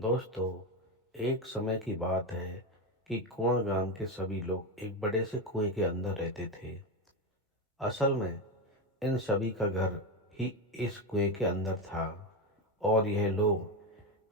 दोस्तों, एक समय की बात है कि कुआं गांव के सभी लोग एक बड़े से कुएं के अंदर रहते थे। असल में इन सभी का घर ही इस कुएं के अंदर था और यह लोग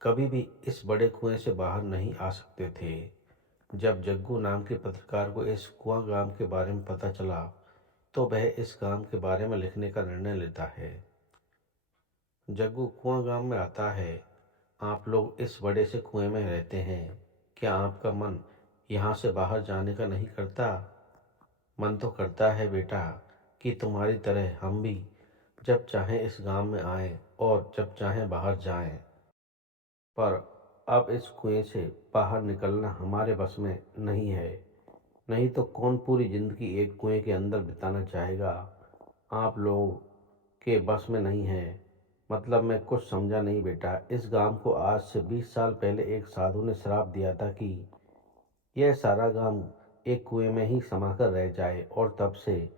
कभी भी इस बड़े कुएं से बाहर नहीं आ सकते थे। जब जग्गू नाम के पत्रकार को इस कुआं गांव के बारे में पता चला, तो वह इस गांव के बारे में लिखने का निर्णय लेता है। जग्गू कुआं गांव में आता है। आप लोग इस बड़े से कुएं में रहते हैं। क्या आपका मन यहाँ से बाहर जाने का नहीं करता? मन तो करता है बेटा, कि तुम्हारी तरह हम भी जब चाहें इस गांव में आएं और जब चाहें बाहर जाएं। पर अब इस कुएं से बाहर निकलना हमारे बस में नहीं है। नहीं तो कौन पूरी जिंदगी एक कुएं के अंदर बिताना चाहेगा? आप लोगों के बस में नहीं है। मतलब मैं कुछ समझा नहीं बेटा। इस गांव को आज से 20 साल पहले एक साधु ने श्राप दिया था कि यह सारा गांव एक कुएं में ही समाकर रह जाए, और तब से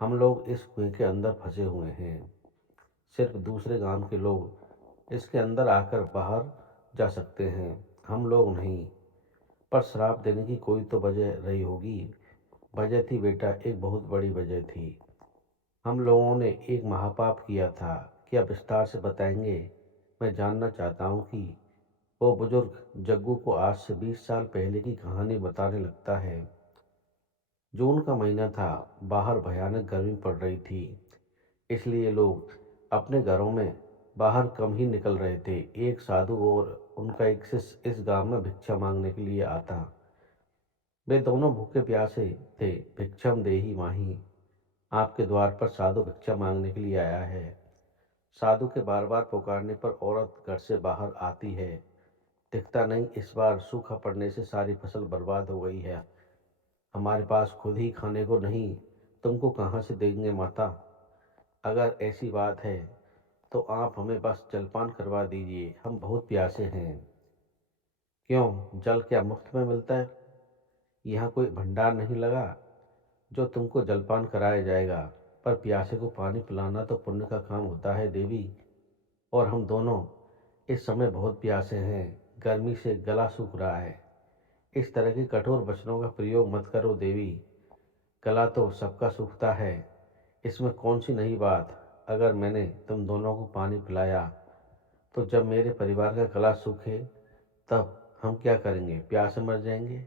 हम लोग इस कुएं के अंदर फंसे हुए हैं। सिर्फ दूसरे गांव के लोग इसके अंदर आकर बाहर जा सकते हैं, हम लोग नहीं। पर श्राप देने की कोई तो वजह रही होगी। वजह थी बेटा, एक बहुत बड़ी वजह थी। हम लोगों ने एक महापाप किया था। क्या विस्तार से बताएंगे? मैं जानना चाहता हूँ कि वो बुजुर्ग जग्गू को आज से 20 साल पहले की कहानी बताने लगता है। जून का महीना था। बाहर भयानक गर्मी पड़ रही थी, इसलिए लोग अपने घरों में बाहर कम ही निकल रहे थे। एक साधु और उनका एक शिष्य इस गांव में भिक्षा मांगने के लिए आता। वे दोनों भूखे प्यासे थे। भिक्षम देहि माही। आपके द्वार पर साधु भिक्षा मांगने के लिए आया है। साधु के बार बार पुकारने पर औरत घर से बाहर आती है। दिखता नहीं, इस बार सूखा पड़ने से सारी फसल बर्बाद हो गई है। हमारे पास खुद ही खाने को नहीं, तुमको कहाँ से देंगे माता? अगर ऐसी बात है तो आप हमें बस जलपान करवा दीजिए, हम बहुत प्यासे हैं। क्यों, जल क्या मुफ्त में मिलता है? यहाँ कोई भंडार नहीं लगा जो तुमको जलपान कराया जाएगा। पर प्यासे को पानी पिलाना तो पुण्य का काम होता है देवी। और हम दोनों इस समय बहुत प्यासे हैं। गर्मी से गला सूख रहा है। इस तरह के कठोर वचनों का प्रयोग मत करो देवी। गला तो सबका सूखता है, इसमें कौन सी नई बात। अगर मैंने तुम दोनों को पानी पिलाया, तो जब मेरे परिवार का गला सूखे तब हम क्या करेंगे? प्यास से मर जाएंगे।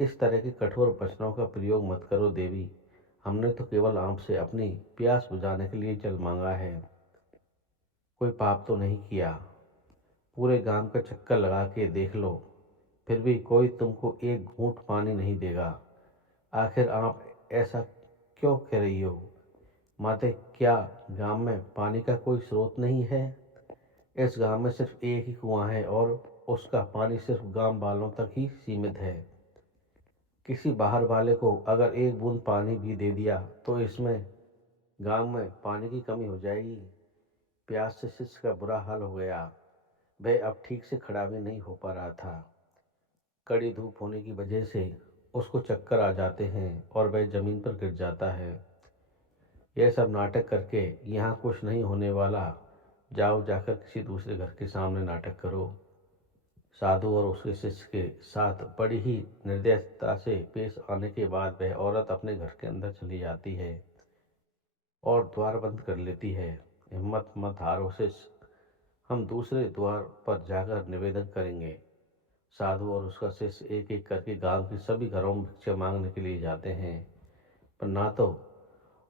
इस तरह के कठोर वचनों का प्रयोग मत करो देवी। हमने तो केवल आपसे अपनी प्यास बुझाने के लिए जल मांगा है, कोई पाप तो नहीं किया। पूरे गांव का चक्कर लगा के देख लो, फिर भी कोई तुमको एक घूंट पानी नहीं देगा। आखिर आप ऐसा क्यों कह रही हो माते? क्या गांव में पानी का कोई स्रोत नहीं है? इस गांव में सिर्फ एक ही कुआं है और उसका पानी सिर्फ गांव वालों तक ही सीमित है। किसी बाहर वाले को अगर एक बूंद पानी भी दे दिया तो इसमें गांव में पानी की कमी हो जाएगी। प्यास से शिष्य का बुरा हाल हो गया। वह अब ठीक से खड़ा भी नहीं हो पा रहा था। कड़ी धूप होने की वजह से उसको चक्कर आ जाते हैं और वह जमीन पर गिर जाता है। यह सब नाटक करके यहाँ कुछ नहीं होने वाला। जाओ, जाकर किसी दूसरे घर के सामने नाटक करो। साधु और उसके शिष्य के साथ बड़ी ही निर्दयता से पेश आने के बाद वह औरत अपने घर के अंदर चली जाती है और द्वार बंद कर लेती है। हिम्मत मत हारो शिष्य, हम दूसरे द्वार पर जाकर निवेदन करेंगे। साधु और उसका शिष्य एक एक करके गांव के सभी घरों में भिक्षा मांगने के लिए जाते हैं, पर ना तो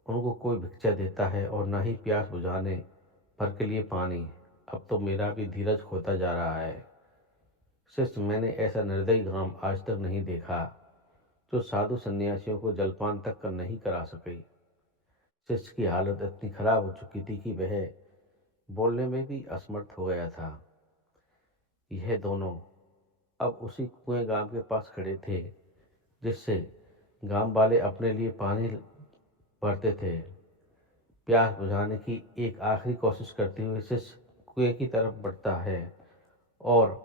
उनको कोई भिक्षा देता है और ना ही प्यास बुझाने भर के लिए पानी। अब तो मेरा भी धीरज खोता जा रहा है। शिष्य, मैंने ऐसा निर्दयी गांव आज तक नहीं देखा जो साधु सन्यासियों को जलपान तक कर नहीं करा सके। शिष्य की हालत इतनी खराब हो चुकी थी कि वह बोलने में भी असमर्थ हो गया था। यह दोनों अब उसी कुएं गांव के पास खड़े थे जिससे गांव वाले अपने लिए पानी भरते थे। प्यास बुझाने की एक आखिरी कोशिश करते हुए शिष्य कुएं की तरफ बढ़ता है और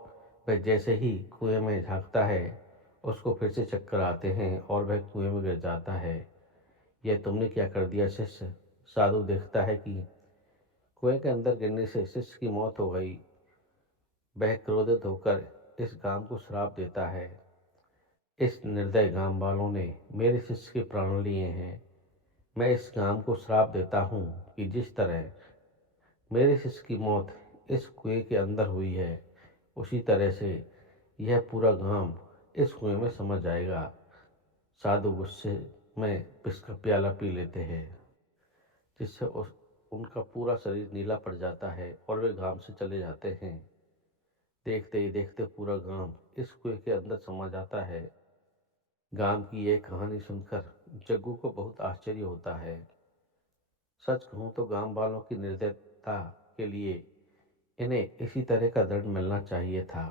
वह जैसे ही कुएं में झांकता है, उसको फिर से चक्कर आते हैं और वह कुएं में गिर जाता है। यह तुमने क्या कर दिया शिष्य? साधु देखता है कि कुएं के अंदर गिरने से शिष्य की मौत हो गई। वह क्रोधित होकर इस गांव को श्राप देता है। इस निर्दय गांव वालों ने मेरे शिष्य के प्राण लिए हैं। मैं इस गांव को श्राप देता हूँ कि जिस तरह मेरे शिष्य की मौत इस कुएं के अंदर हुई है, उसी तरह से यह पूरा गांव इस कुएं में समझ जाएगा। साधु गुस्से में विष का प्याला पी लेते हैं, जिससे उनका पूरा शरीर नीला पड़ जाता है और वे गांव से चले जाते हैं। देखते ही देखते पूरा गांव इस कुएं के अंदर समा जाता है। गांव की यह कहानी सुनकर जग्गू को बहुत आश्चर्य होता है। सच कहूं तो गांव वालों की निर्दयता के लिए इन्हें इसी तरह का दंड मिलना चाहिए था,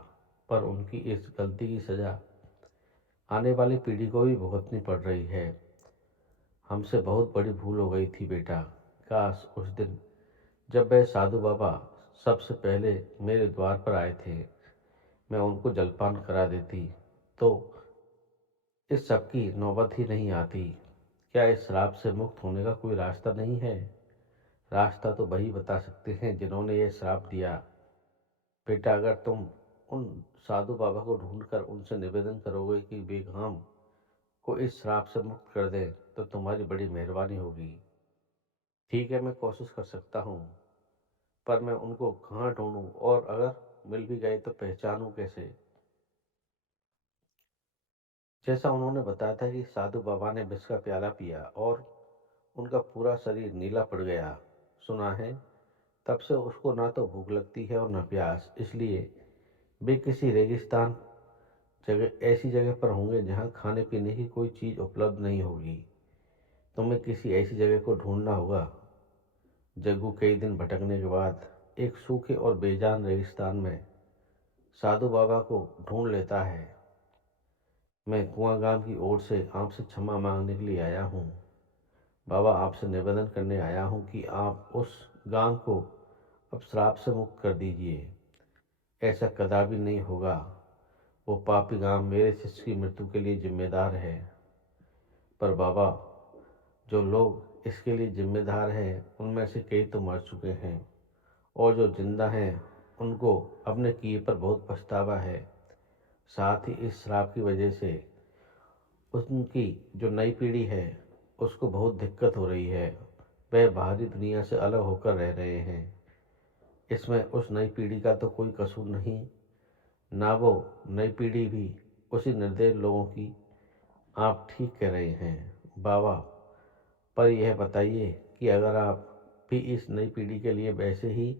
पर उनकी इस गलती की सजा आने वाली पीढ़ी को भी भुगतनी पड़ रही है। हमसे बहुत बड़ी भूल हो गई थी बेटा। काश उस दिन जब वह साधु बाबा सबसे पहले मेरे द्वार पर आए थे, मैं उनको जलपान करा देती तो इस सब की नौबत ही नहीं आती। क्या इस श्राप से मुक्त होने का कोई रास्ता नहीं है? रास्ता तो वही बता सकते हैं जिन्होंने ये श्राप दिया। बेटा, अगर तुम उन साधु बाबा को ढूंढकर उनसे निवेदन करोगे कि वे गांव को इस श्राप से मुक्त कर दें, तो तुम्हारी बड़ी मेहरबानी होगी। ठीक है, मैं कोशिश कर सकता हूँ, पर मैं उनको कहाँ ढूंढूं, और अगर मिल भी गए तो पहचानूं कैसे? जैसा उन्होंने बताया था कि साधु बाबा ने विष का प्याला पिया और उनका पूरा शरीर नीला पड़ गया। सुना है तब से उसको ना तो भूख लगती है और न प्यास, इसलिए वे किसी रेगिस्तान जगह ऐसी जगह पर होंगे जहाँ खाने पीने की कोई चीज़ उपलब्ध नहीं होगी। तुम्हें किसी ऐसी जगह को ढूंढना होगा। जग्गू कई दिन भटकने के बाद एक सूखे और बेजान रेगिस्तान में साधु बाबा को ढूंढ लेता है। मैं कुआं गांव की ओर से आपसे क्षमा मांगने के लिए आया हूँ। बाबा, आपसे निवेदन करने आया हूँ कि आप उस गांव को अब श्राप से मुक्त कर दीजिए। ऐसा कदापि नहीं होगा। वो पापी गांव मेरे शिष्य की मृत्यु के लिए जिम्मेदार है। पर बाबा, जो लोग इसके लिए जिम्मेदार हैं उनमें से कई तो मर चुके हैं, और जो जिंदा हैं उनको अपने किए पर बहुत पछतावा है। साथ ही इस श्राप की वजह से उनकी जो नई पीढ़ी है उसको बहुत दिक्कत हो रही है। वह बाहरी दुनिया से अलग होकर रह रहे हैं। इसमें उस नई पीढ़ी का तो कोई कसूर नहीं, ना वो नई पीढ़ी भी उसी निर्दयी लोगों की। आप ठीक कह रहे हैं बाबा, पर यह बताइए कि अगर आप भी इस नई पीढ़ी के लिए वैसे ही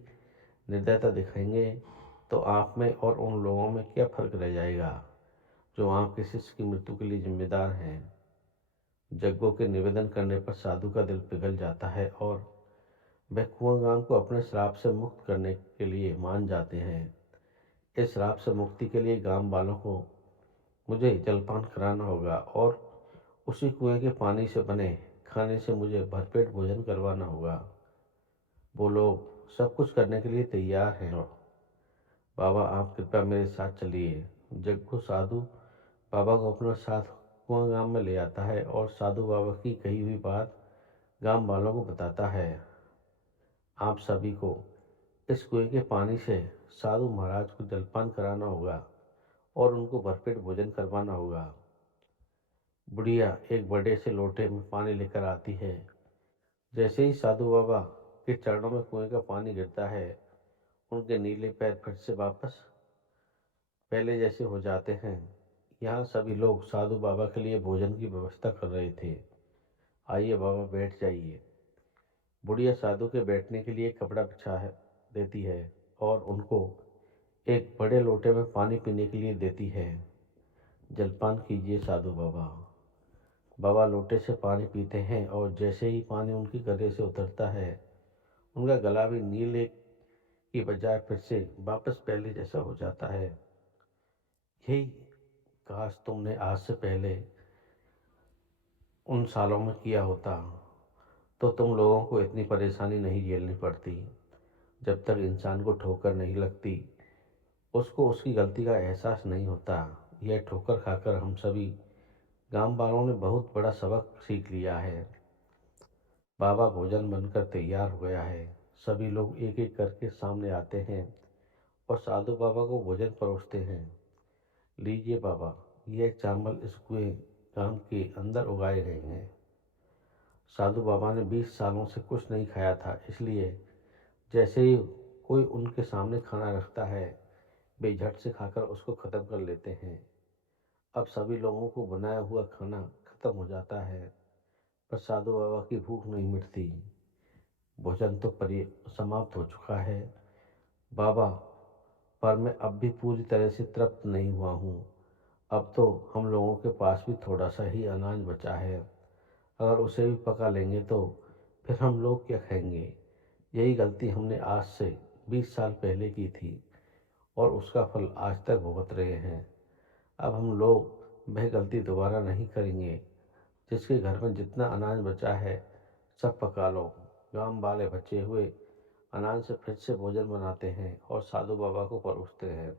निर्दयता दिखाएंगे तो आप में और उन लोगों में क्या फर्क रह जाएगा जो आपके शिष्य की मृत्यु के लिए जिम्मेदार हैं? जग्गू के निवेदन करने पर साधु का दिल पिघल जाता है और वह कुंवर गांव को अपने श्राप से मुक्त करने के लिए मान जाते हैं। इस श्राप से मुक्ति के लिए गांव वालों को मुझे जलपान कराना होगा और उसी कुएं के पानी से बने खाने से मुझे भरपेट भोजन करवाना होगा। वो लोग सब कुछ करने के लिए तैयार हैं। बाबा, आप कृपया मेरे साथ चलिए। जग्गू साधु बाबा को अपने साथ कुआं गांव में ले आता है और साधु बाबा की कही हुई बात गांव वालों को बताता है। आप सभी को इस कुएं के पानी से साधु महाराज को जलपान कराना होगा और उनको भरपेट भोजन करवाना होगा। बुढ़िया एक बड़े से लोटे में पानी लेकर आती है। जैसे ही साधु बाबा के चरणों में कुएं का पानी गिरता है, उनके नीले पैर फिर से वापस पहले जैसे हो जाते हैं। यहाँ सभी लोग साधु बाबा के लिए भोजन की व्यवस्था कर रहे थे। आइए बाबा, बैठ जाइए। बुढ़िया साधु के बैठने के लिए कपड़ा बिछा देती है और उनको एक बड़े लोटे में पानी पीने के लिए देती है। जलपान कीजिए साधु बाबा। बाबा लोटे से पानी पीते हैं और जैसे ही पानी उनके गले से उतरता है, उनका गला भी नीले की बजाय फिर से वापस पहले जैसा हो जाता है। यही काश तुमने आज से पहले उन सालों में किया होता, तो तुम लोगों को इतनी परेशानी नहीं झेलनी पड़ती। जब तक इंसान को ठोकर नहीं लगती, उसको उसकी गलती का एहसास नहीं होता। यह ठोकर खाकर हम सभी गांव वालों ने बहुत बड़ा सबक सीख लिया है। बाबा, भोजन बनकर तैयार हो गया है। सभी लोग एक एक करके सामने आते हैं और साधु बाबा को भोजन परोसते हैं। लीजिए बाबा, यह चावल इस कुएं गांव के अंदर उगाए गए हैं। साधु बाबा ने 20 सालों से कुछ नहीं खाया था, इसलिए जैसे ही कोई उनके सामने खाना रखता है, वे झट से खाकर उसको खत्म कर लेते हैं। अब सभी लोगों को बनाया हुआ खाना खत्म हो जाता है, पर साधु बाबा की भूख नहीं मिटती। भोजन तो समाप्त हो चुका है बाबा, पर मैं अब भी पूरी तरह से तृप्त नहीं हुआ हूँ। अब तो हम लोगों के पास भी थोड़ा सा ही अनाज बचा है। अगर उसे भी पका लेंगे तो फिर हम लोग क्या खाएंगे? यही गलती हमने आज से 20 साल पहले की थी और उसका फल आज तक भुगत रहे हैं। अब हम लोग वह गलती दोबारा नहीं करेंगे। जिसके घर में जितना अनाज बचा है सब पका लो। गांव वाले बचे हुए अनाज से फिर से भोजन बनाते हैं और साधु बाबा को परोसते हैं।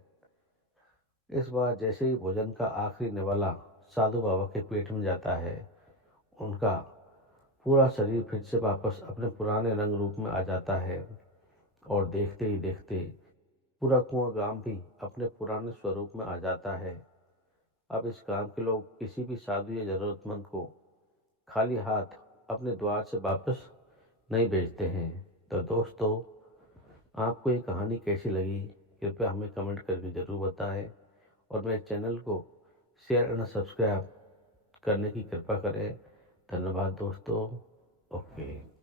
इस बार जैसे ही भोजन का आखिरी निवाला साधु बाबा के पेट में जाता है, उनका पूरा शरीर फिर से वापस अपने पुराने रंग रूप में आ जाता है और देखते ही देखते पूरा कुआं गांव भी अपने पुराने स्वरूप में आ जाता है। अब इस गांव के लोग किसी भी साधु या जरूरतमंद को खाली हाथ अपने द्वार से वापस नहीं भेजते हैं। तो दोस्तों, आपको ये कहानी कैसी लगी? कृपया हमें कमेंट करके ज़रूर बताएं और मेरे चैनल को शेयर एंड सब्सक्राइब करने की कृपा करें। धन्यवाद दोस्तों। ओके।